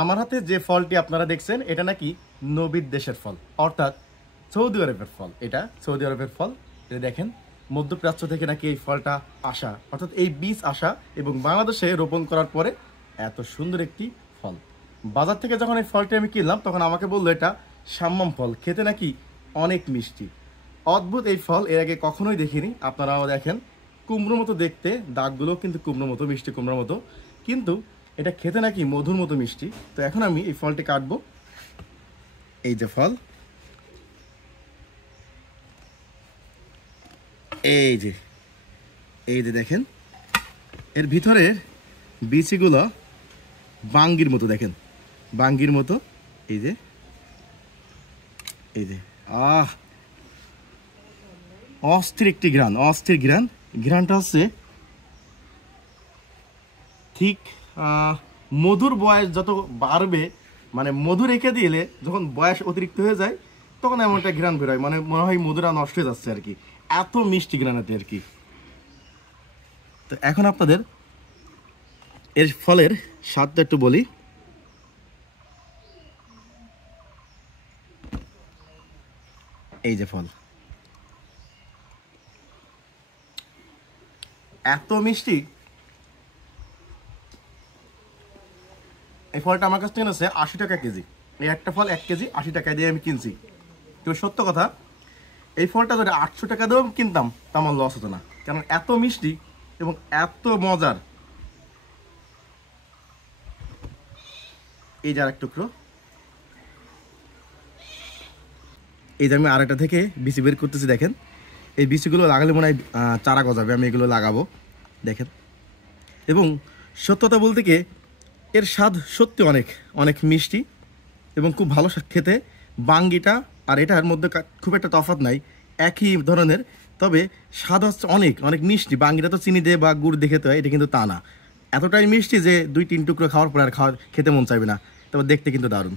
আমার হাতে যে ফলটি আপনারা দেখছেন এটা নাকি নবীর দেশের ফল, অর্থাৎ সৌদি আরবের ফল। এটা সৌদি আরবের ফল। এটা দেখেন, মধ্যপ্রাচ্য থেকে নাকি এই ফলটা আসা, অর্থাৎ এই বীজ আসা এবং বাংলাদেশে রোপণ করার পরে এত সুন্দর একটি ফল। বাজার থেকে যখন এই ফলটি আমি কিনলাম তখন আমাকে বললো এটা সাম্মাম ফল, খেতে নাকি অনেক মিষ্টি। অদ্ভুত এই ফল, এর আগে কখনোই দেখিনি। আপনারাও দেখেন, কুমড়োর মতো দেখতে, দাগগুলো কিন্তু কুমড়োর মতো, মিষ্টি কুমড়োর মতো, কিন্তু এটা খেতে নাকি মধুর মতো মিষ্টি। তো এখন আমি এই ফলটি কাটবো। এই যে ফল, এই যে এই যে দেখেন, এর ভিতরের বিচিগুলো বাঙ্গির মতো, দেখেন বাঙ্গির মতো। এই যে এই যে অস্থির একটি ঘ্রাণ, অস্থির ঘ্রাণ। ঘ্রাণটা হচ্ছে ঠিক মধুর বয়স যত বাড়বে, মানে মধু রেখে দিলে যখন বয়স অতিরিক্ত হয়ে যায় তখন এমন একটা ঘ্রাণ বেরোয়, মানে মনে হয় মধুরা নষ্ট হয়ে যাচ্ছে আর কি, এত মিষ্টি ঘ্রাণাতে আর কি। তো এখন আপনাদের এর ফলের স্বাদটা একটু বলি। এই যে ফল, এত মিষ্টি। এই ফলটা আমার কাছ থেকে নিচ্ছে 80 টাকা কেজি। এই একটা ফল 1 কেজি 80 টাকা দিয়ে আমি কিনছি। তো সত্য কথা, এই ফলটা যদি 800 টাকা দিয়েও কিনতাম তা আমার লস হতো না, কারণ এত মিষ্টি এবং এত মজার। এই যে আরেক টুকরো, এই যে আমি আরেকটা থেকে বিচি বের করতেছি, দেখেন এই বিচিগুলো লাগালে মনে হয় চারা গজাবে। আমি এগুলো লাগাবো, দেখেন। এবং সত্যতা বলতে কি, এর স্বাদ সত্যি অনেক অনেক মিষ্টি এবং খুব ভালো খেতে। বাঙ্গিটা আর এটার মধ্যে খুব একটা তফাৎ নাই, একই ধরনের, তবে স্বাদ হচ্ছে অনেক অনেক মিষ্টি। বাঙ্গিটা তো চিনি দিয়ে বা গুড় দিয়ে খেতে হয়, এটা কিন্তু তা না, এতটাই মিষ্টি যে 2-3 টুকরো খাওয়ার পর আর খেতে মন চাইবে না। তবে দেখতে কিন্তু দারুণ।